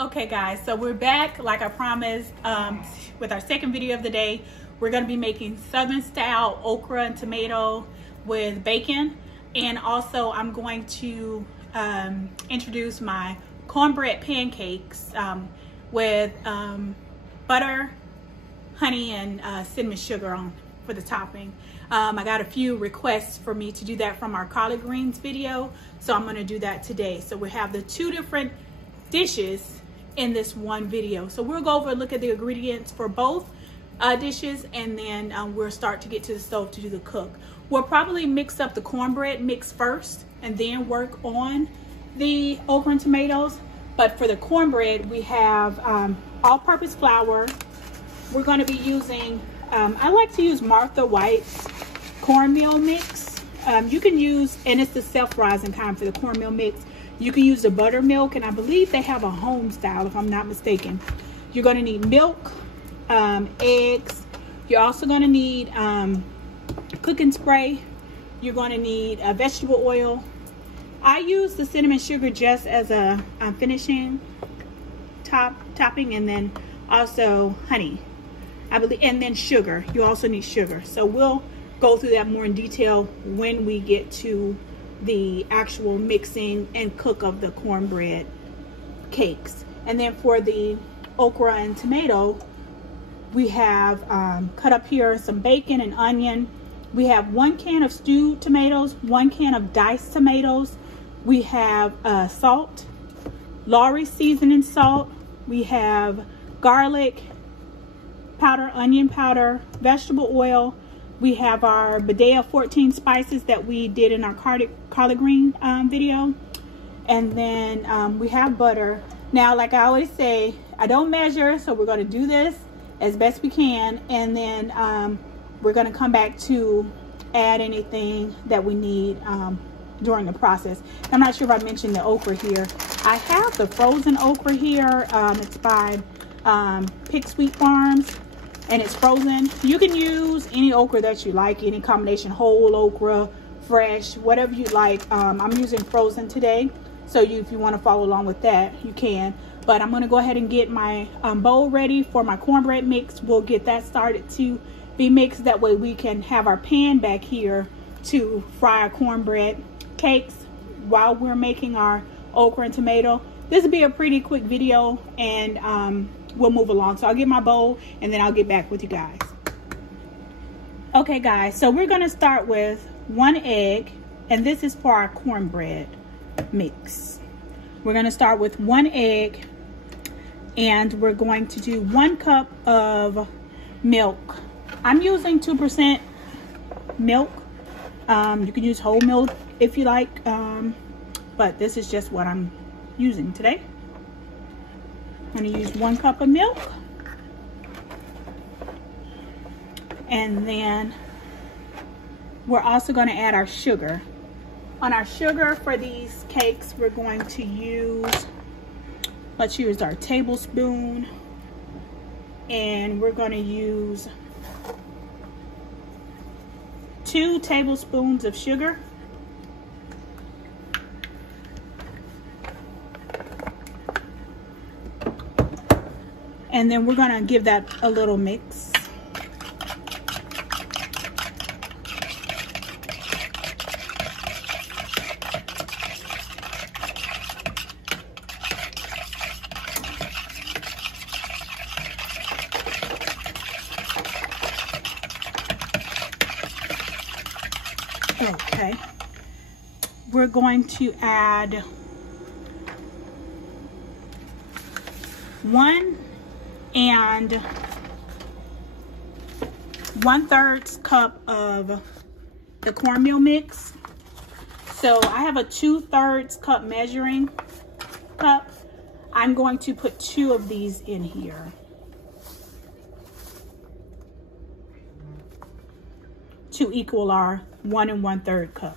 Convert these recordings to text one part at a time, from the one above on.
Okay guys, so we're back like I promised with our second video of the day. We're going to be making Southern style okra and tomato with bacon, and also I'm going to introduce my cornbread pancakes with butter, honey, and cinnamon sugar on for the topping. I got a few requests for me to do that from our collard greens video, so I'm going to do that today. So we have the two different dishes in this one video. So we'll go over and look at the ingredients for both dishes, and then we'll start to get to the stove to do the cook. We'll probably mix up the cornbread mix first and then work on the okra and tomatoes. But for the cornbread, we have all-purpose flour. We're going to be using, I like to use Martha White's cornmeal mix. You can use, and it's the self-rising kind for the cornmeal mix. You can use the buttermilk, and I believe they have a home style if I'm not mistaken. You're going to need milk, eggs. You're also going to need cooking spray. You're going to need vegetable oil. I use the cinnamon sugar just as a finishing topping, and then also honey, I believe, and then sugar. You also need sugar. So we'll go through that more in detail when we get to the actual mixing and cook of the cornbread cakes. And then for the okra and tomato, we have cut up here some bacon and onion. We have 1 can of stewed tomatoes, 1 can of diced tomatoes. We have salt, Lawry seasoning salt. We have garlic powder, onion powder, vegetable oil. We have our Badea 14 spices that we did in our collard green video. And then we have butter. Now, like I always say, I don't measure, so we're going to do this as best we can. And then we're going to come back to add anything that we need during the process. I'm not sure if I mentioned the okra here. I have the frozen okra here. It's by Pick Sweet Farms, and it's frozen. You can use any okra that you like, any combination, whole okra, fresh, whatever you like. I'm using frozen today, so if you want to follow along with that, you can. But I'm going to go ahead and get my bowl ready for my cornbread mix. We'll get that started to be mixed. That way we can have our pan back here to fry our cornbread cakes while we're making our okra and tomato. This will be a pretty quick video, and we'll move along. So I'll get my bowl and then I'll get back with you guys. Okay guys, so we're gonna start with 1 egg, and this is for our cornbread mix. We're gonna start with 1 egg, and we're going to do 1 cup of milk. I'm using 2% milk. You can use whole milk if you like, but this is just what I'm using today. I'm going to use 1 cup of milk, and then we're also going to add our sugar. On our sugar for these cakes, we're going to use, let's use our tablespoon, and we're going to use 2 tablespoons of sugar. And then we're gonna give that a little mix. Okay. We're going to add 1 1/3 cup of the cornmeal mix. So I have a 2/3 cup measuring cup. I'm going to put 2 of these in here to equal our 1 1/3 cup.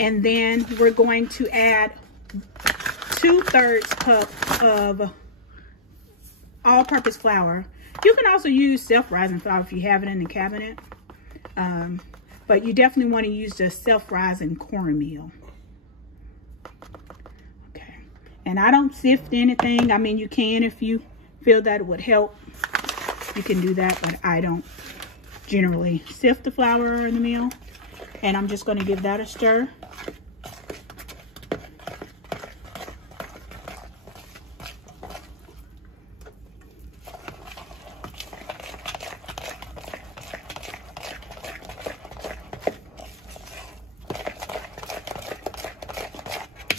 And then we're going to add 2/3 cup of all-purpose flour. You can also use self-rising flour if you have it in the cabinet. But you definitely want to use the self-rising cornmeal. Okay. And I don't sift anything. I mean, you can if you feel that it would help. You can do that, but I don't generally sift the flour in the meal. And I'm just going to give that a stir.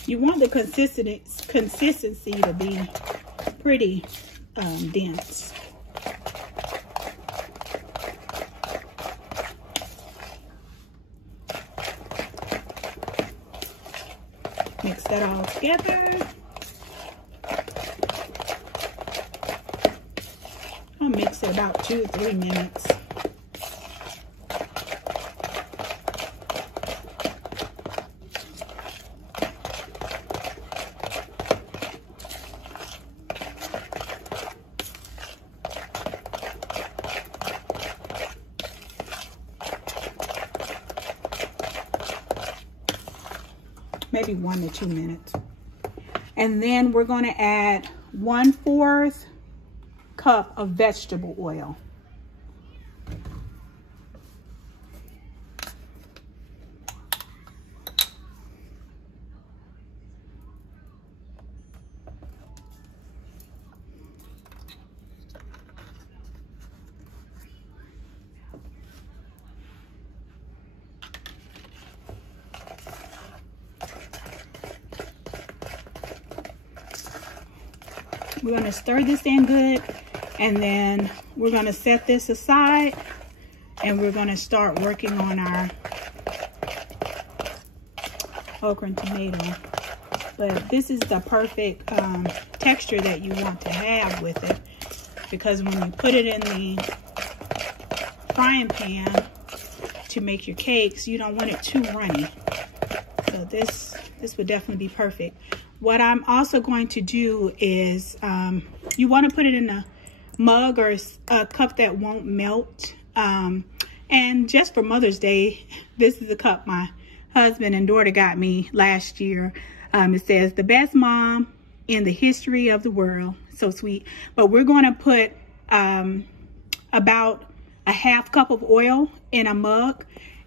You want the consistency to be pretty dense. Mix that all together. I'll mix it about 2 to 3 minutes. Maybe 1 to 2 minutes. And then we're going to add 1/4 cup of vegetable oil. We're going to stir this in good, and then we're going to set this aside, and we're going to start working on our okra and tomato. But this is the perfect texture that you want to have with it, because when you put it in the frying pan to make your cakes, you don't want it too runny. So this would definitely be perfect. What I'm also going to do is, you want to put it in a mug or a cup that won't melt. And just for Mother's Day, this is the cup my husband and daughter got me last year. It says, "The best mom in the history of the world." So sweet. But we're going to put about a 1/2 cup of oil in a mug.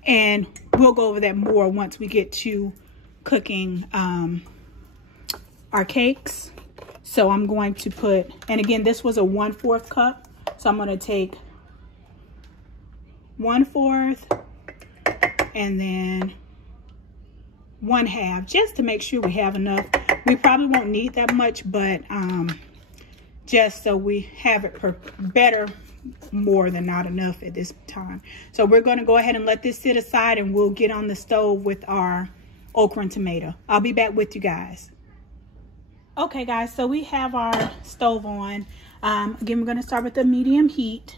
And we'll go over that more once we get to cooking our cakes. So I'm going to put, and again, this was a 1/4 cup. So I'm going to take 1/4 and then 1/2, just to make sure we have enough. We probably won't need that much, but just so we have it better, more than not enough at this time. So we're going to go ahead and let this sit aside, and we'll get on the stove with our okra and tomato. I'll be back with you guys. Okay guys, so we have our stove on. Again, we're going to start with the medium heat.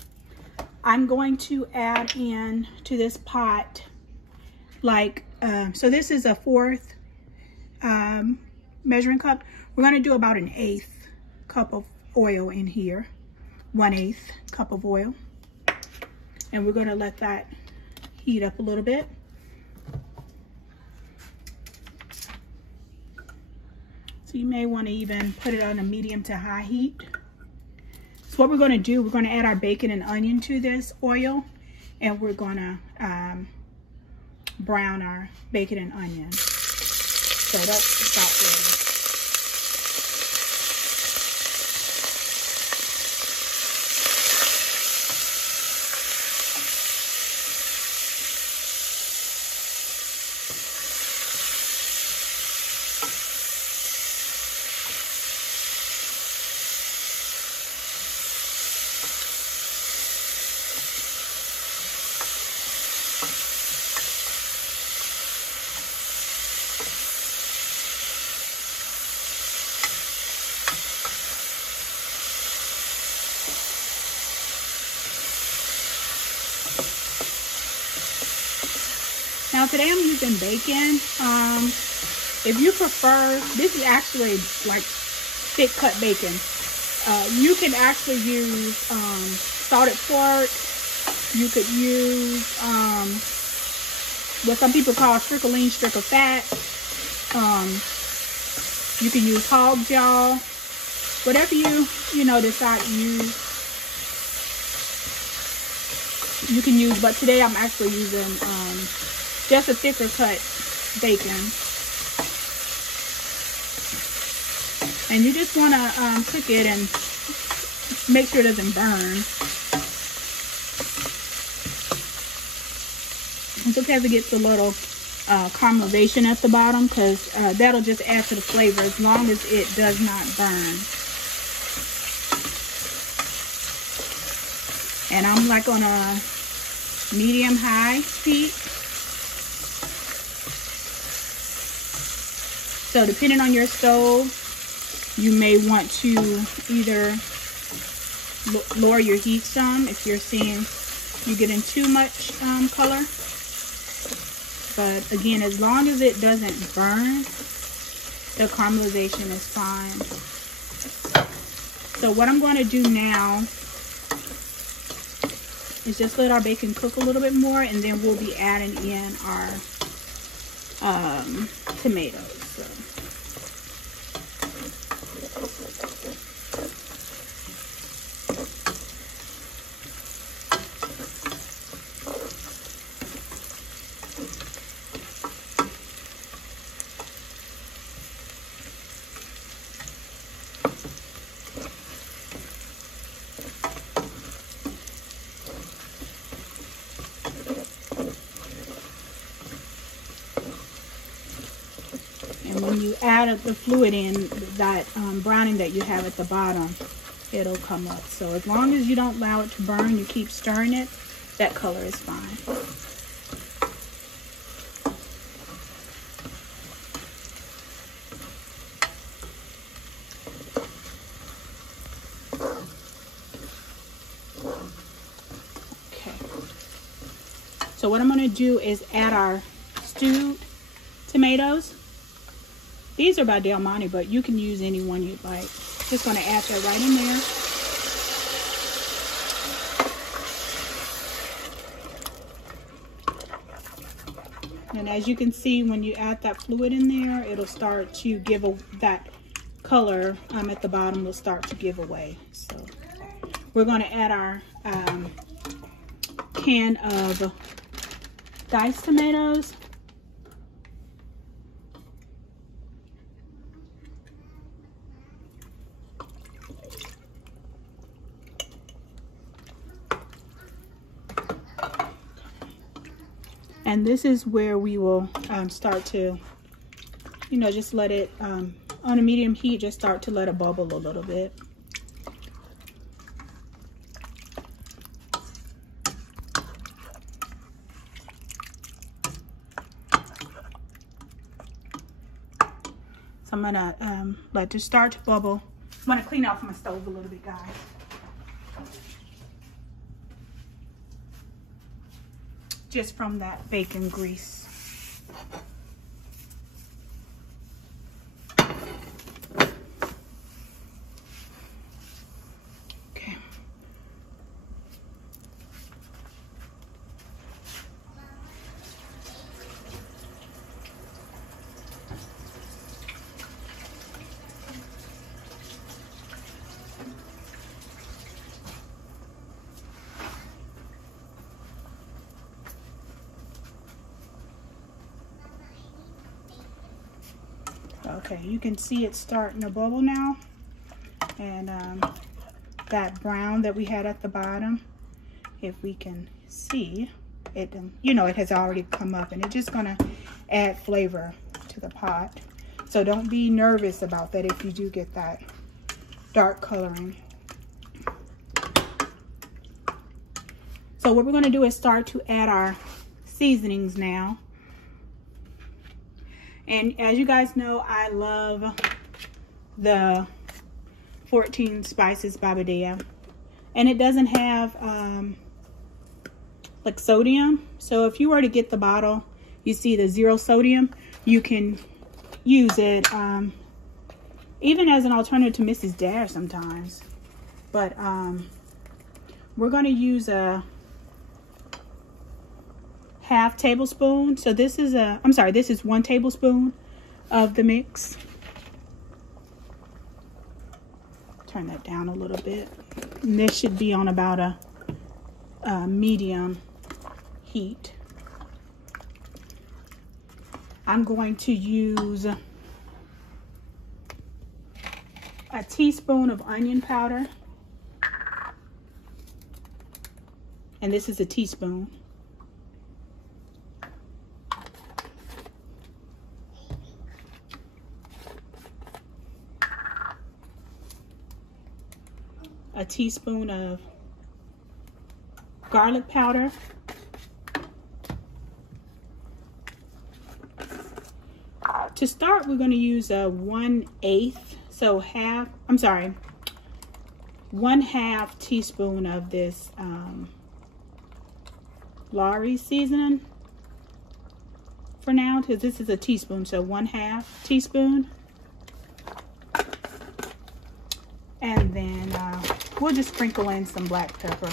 I'm going to add in to this pot, like, so this is a 4th measuring cup. We're going to do about an 1/8 cup of oil in here. 1/8 cup of oil. And we're going to let that heat up a little bit. So you may want to even put it on a medium to high heat. So what we're going to do, we're going to add our bacon and onion to this oil, and we're going to brown our bacon and onion. So that's about ready. Now today I'm using bacon. If you prefer, this is actually like thick cut bacon. You can actually use salted pork. You could use what some people call strickling, stricker fat. You can use hog jaw. Whatever you know decide to use, you can use. But today I'm actually using just a thicker cut bacon. And you just want to cook it and make sure it doesn't burn. Sometimes it gets a little caramelization at the bottom, because that'll just add to the flavor as long as it does not burn. And I'm like on a medium-high heat. So depending on your stove, you may want to either lower your heat some if you're seeing you're getting too much color. But again, as long as it doesn't burn, the caramelization is fine. So what I'm going to do now is just let our bacon cook a little bit more, and then we'll be adding in our tomatoes. So. When you add the fluid in, that browning that you have at the bottom, it'll come up. So as long as you don't allow it to burn, you keep stirring it, that color is fine. Okay. So what I'm going to do is add our stewed tomatoes. These are by Del Monte, but you can use any one you'd like. Just going to add that right in there. And as you can see, when you add that fluid in there, it'll start to give that color at the bottom will start to give away. So we're going to add our can of diced tomatoes. And this is where we will start to, just let it, on a medium heat, just start to let it bubble a little bit. So I'm going to let it start to bubble. I'm going to clean off my stove a little bit, guys. Just from that bacon grease. Okay. Okay, you can see it starting to bubble now, and that brown that we had at the bottom, if we can see it, it has already come up, and it's just gonna add flavor to the pot. So don't be nervous about that if you do get that dark coloring. So what we're gonna do is start to add our seasonings now. And as you guys know, I love the 14 Spices by Badia. And it doesn't have like sodium. So if you were to get the bottle, you see the 0 sodium, you can use it even as an alternative to Mrs. Dash sometimes. But we're going to use a half tablespoon. So this is this is 1 tablespoon of the mix. Turn that down a little bit. And this should be on about a medium heat. I'm going to use a teaspoon of onion powder. And this is a teaspoon. A teaspoon of garlic powder. To start, we're going to use a 1/8, so 1/2 teaspoon of this Lawry seasoning for now, because this is a teaspoon, so 1/2 teaspoon. And then we'll just sprinkle in some black pepper.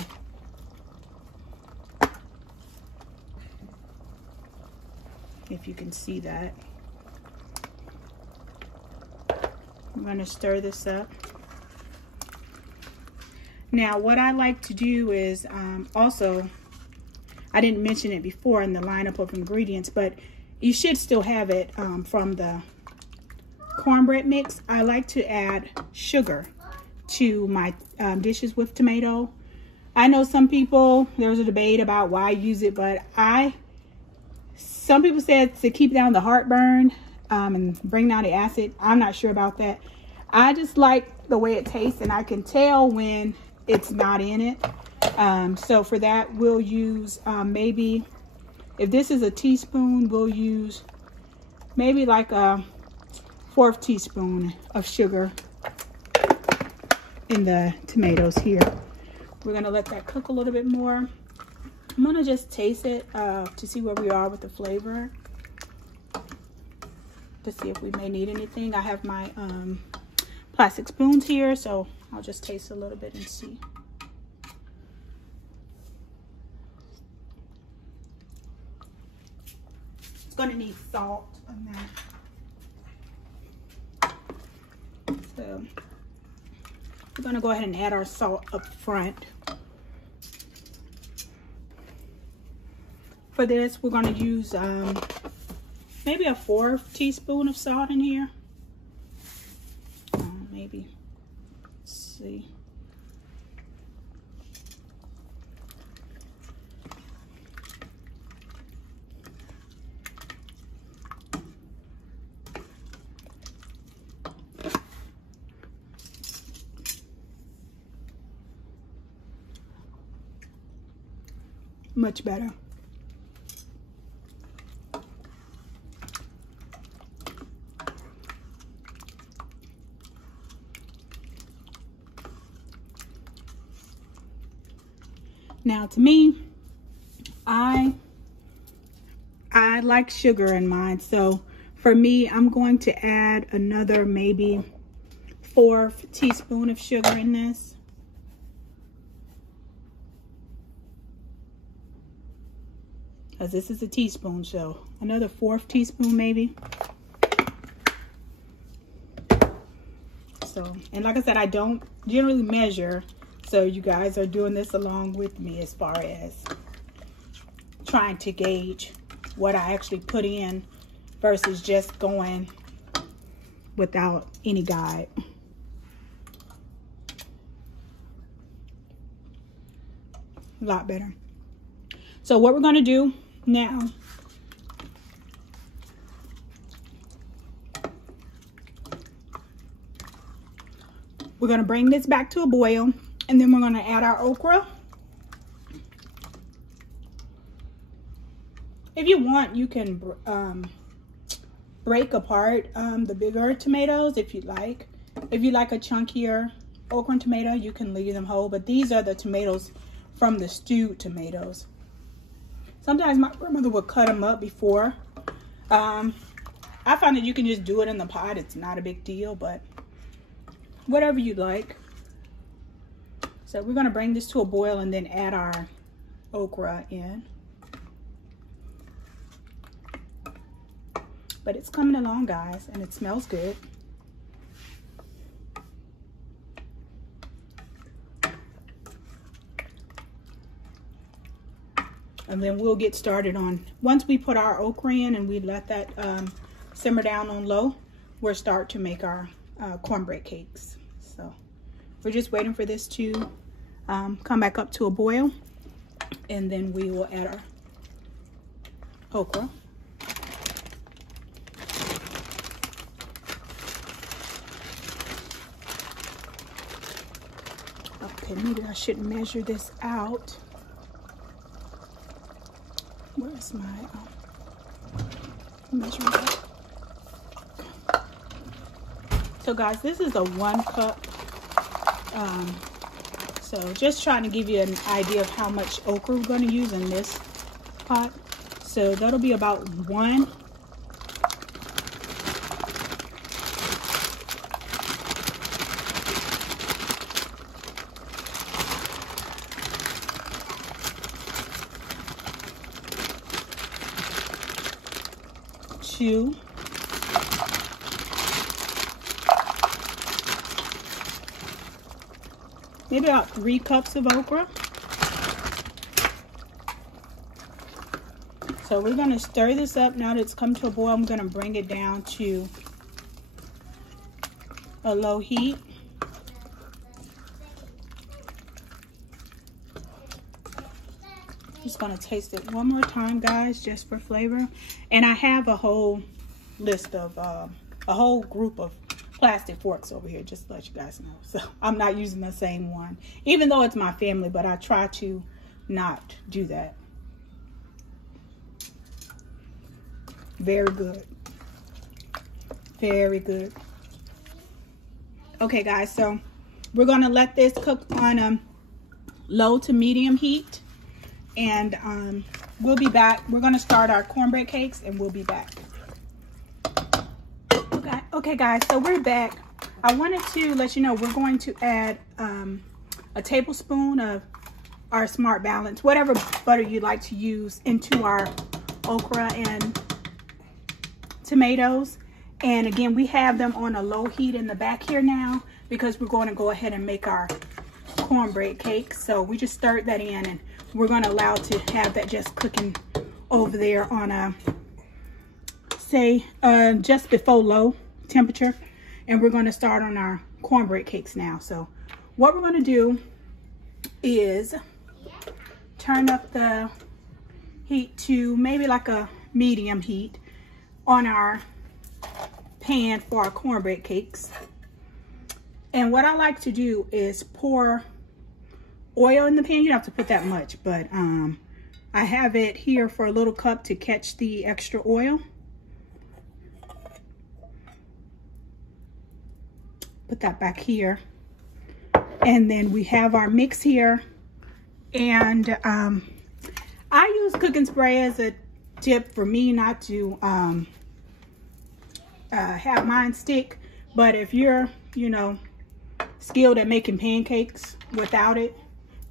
If you can see that. I'm going to stir this up. Now, what I like to do is also, I didn't mention it before in the lineup of ingredients, but you should still have it from the cornbread mix. I like to add sugar to my dishes with tomato. I know some people, there's a debate about why I use it, but some people said to keep down the heartburn and bring down the acid. I'm not sure about that. I just like the way it tastes, and I can tell when it's not in it. So for that, we'll use maybe, if this is a teaspoon, we'll use maybe like a 1/4 teaspoon of sugar in the tomatoes here. We're gonna let that cook a little bit more. I'm gonna just taste it to see where we are with the flavor, to see if we may need anything. I have my plastic spoons here, so I'll just taste a little bit and see. It's gonna need salt on that. So we're gonna go ahead and add our salt up front. For this, we're gonna use maybe a 1/4 teaspoon of salt in here. Maybe, let's see. Much better. Now, to me, I like sugar in mine, so for me, I'm going to add another maybe 1/4 teaspoon of sugar in this. Because this is a teaspoon, so another 1/4 teaspoon maybe. So, and like I said, I don't generally measure, so you guys are doing this along with me as far as trying to gauge what I actually put in versus just going without any guide. A lot better. So what we're going to do now, we're going to bring this back to a boil, and then we're going to add our okra. If you want, you can break apart the bigger tomatoes if you like. If you like a chunkier okra and tomato, you can leave them whole, but these are the tomatoes from the stewed tomatoes. Sometimes my grandmother would cut them up before. I find that you can just do it in the pot. It's not a big deal, but whatever you like. So we're going to bring this to a boil and then add our okra in. But it's coming along, guys, and it smells good. And then we'll get started on, once we put our okra in and we let that simmer down on low, we'll start to make our cornbread cakes. So we're just waiting for this to come back up to a boil, and then we will add our okra. Okay, maybe I should measure this out. Where's my measurement? So guys, this is a 1 cup. So just trying to give you an idea of how much okra we're going to use in this pot. So that'll be about 1. Two. Maybe about 3 cups of okra. So we're going to stir this up. Now that it's come to a boil, I'm going to bring it down to a low heat. Just going to taste it one more time, guys, just for flavor. And I have a whole list of, a whole group of plastic forks over here, just to let you guys know. So I'm not using the same one, even though it's my family, but I try to not do that. Very good. Very good. Okay, guys, so we're going to let this cook on low to medium heat, and we'll be back. We're going to start our cornbread cakes, and we'll be back. Okay, guys, so we're back. I wanted to let you know we're going to add a tablespoon of our Smart Balance, whatever butter you'd like to use, into our okra and tomatoes. And again, we have them on a low heat in the back here now because we're going to go ahead and make our cornbread cakes. So we just stirred that in, and we're going to allow to have that just cooking over there on a, say, just before low temperature. And we're going to start on our cornbread cakes now. So what we're going to do is turn up the heat to maybe like a medium heat on our pan for our cornbread cakes. And what I like to do is pour oil in the pan. You don't have to put that much, but I have it here for a little cup to catch the extra oil. Put that back here, and then we have our mix here. And I use cooking spray as a tip for me not to have mine stick, but if you're, you know, skilled at making pancakes without it,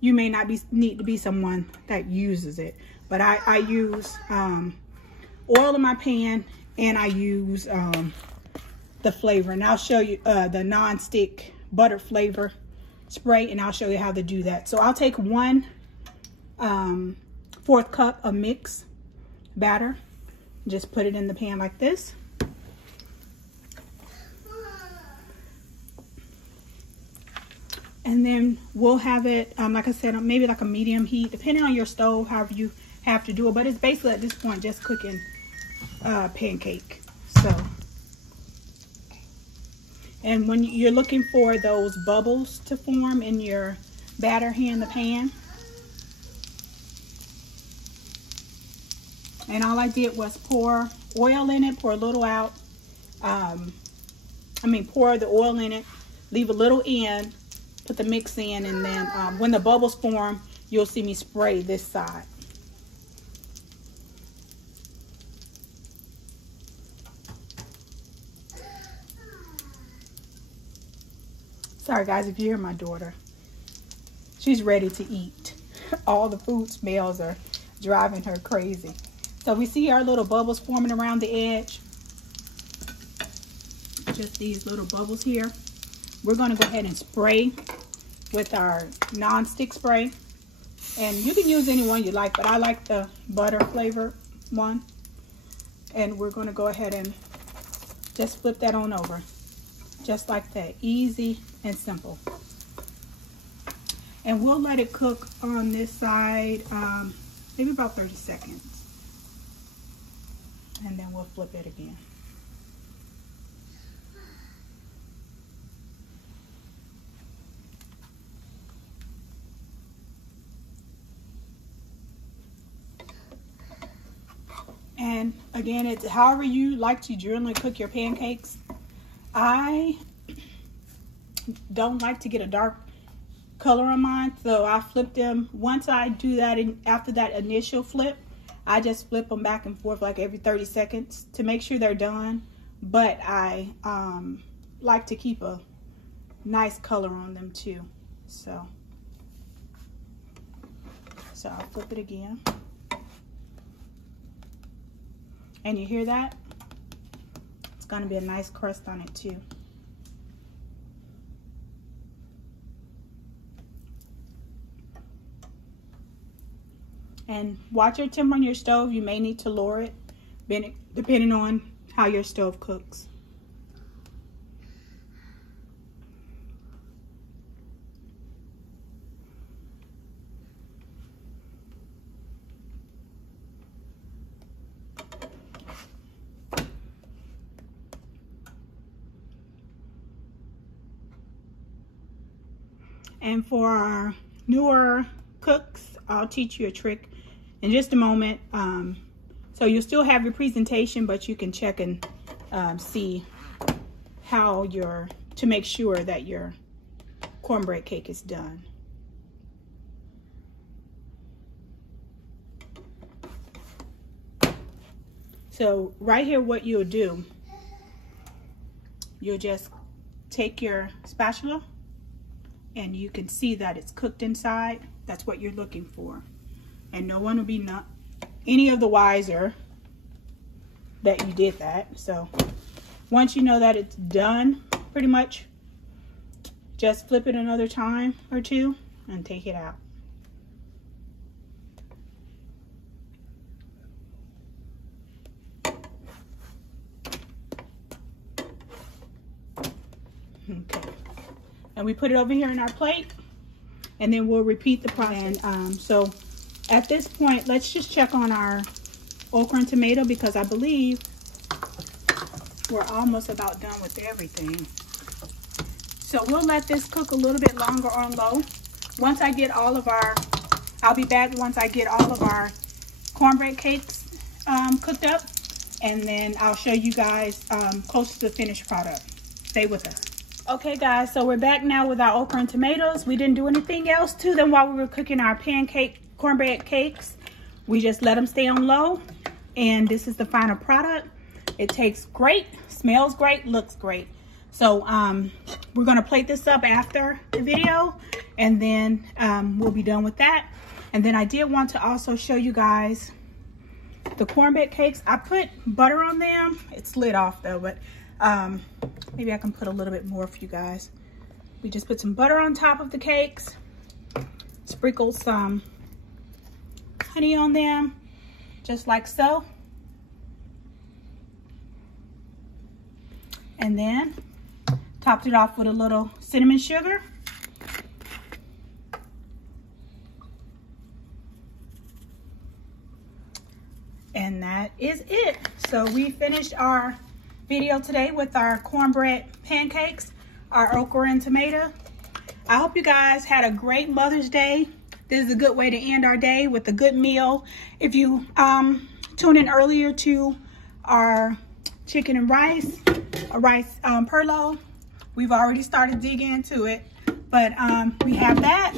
you may not need to be someone that uses it. But I use oil in my pan, and I use the flavor, and I'll show you the non-stick butter flavor spray, and I'll show you how to do that. So I'll take 1/4 cup of mix batter, just put it in the pan like this. And then we'll have it, like I said, maybe like a medium heat, depending on your stove, however you have to do it. But it's basically at this point just cooking pancake. So, and when you're looking for those bubbles to form in your batter here in the pan, and all I did was pour oil in it, pour a little out. Pour the oil in it, leave a little in, put the mix in, and then when the bubbles form, you'll see me spray this side. Sorry guys if you hear my daughter. She's ready to eat. All the food smells are driving her crazy. So we see our little bubbles forming around the edge. Just these little bubbles here. We're going to go ahead and spray with our non-stick spray. And you can use any one you like, but I like the butter flavored one. And we're going to go ahead and just flip that on over. Just like that. Easy and simple. And we'll let it cook on this side maybe about 30 seconds. And then we'll flip it again. And again, it's however you like to generally cook your pancakes. I don't like to get a dark color on mine, so I flip them. Once I do that, after that initial flip, I just flip them back and forth like every 30 seconds to make sure they're done. But I like to keep a nice color on them too. So I'll flip it again. And you hear that? It's going to be a nice crust on it too. And watch your temp on your stove. You may need to lower it depending on how your stove cooks. And for our newer cooks, I'll teach you a trick in just a moment. So you'll still have your presentation, but you can check and see how to make sure that your cornbread cake is done. So right here, what you'll do, you'll just take your spatula and you can see that it's cooked inside. That's what you're looking for. And no one will be any of the wiser that you did that. So once you know that it's done, pretty much, just flip it another time or two and take it out. Okay. And we put it over here in our plate, and then we'll repeat the process. And so at this point, let's just check on our okra and tomato, because I believe we're almost about done with everything. So we'll let this cook a little bit longer on low. Once I get all of our, I'll be back once I get all of our cornbread cakes cooked up, and then I'll show you guys close to the finished product. Stay with us. Okay guys, so we're back now with our okra and tomatoes. We didn't do anything else to them while we were cooking our cornbread cakes. We just let them stay on low, and this is the final product. It tastes great, smells great, looks great. So we're gonna plate this up after the video, and then we'll be done with that. And then I did want to also show you guys the cornbread cakes. I put butter on them. It slid off though, but maybe I can put a little bit more for you guys. We just put some butter on top of the cakes, sprinkled some honey on them, just like so. And then topped it off with a little cinnamon sugar. And that is it. So we finished our video today with our cornbread pancakes, our okra and tomato. I hope you guys had a great Mother's Day. This is a good way to end our day with a good meal. If you tuned in earlier to our chicken and rice perlo, we've already started digging into it, but we have that.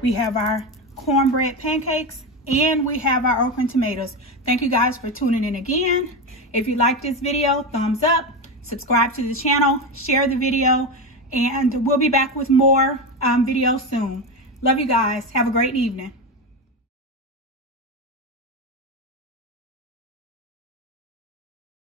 We have our cornbread pancakes, and we have our okra and tomatoes. Thank you guys for tuning in again. If you like this video, thumbs up, subscribe to the channel, share the video, and we'll be back with more videos soon. Love you guys. Have a great evening.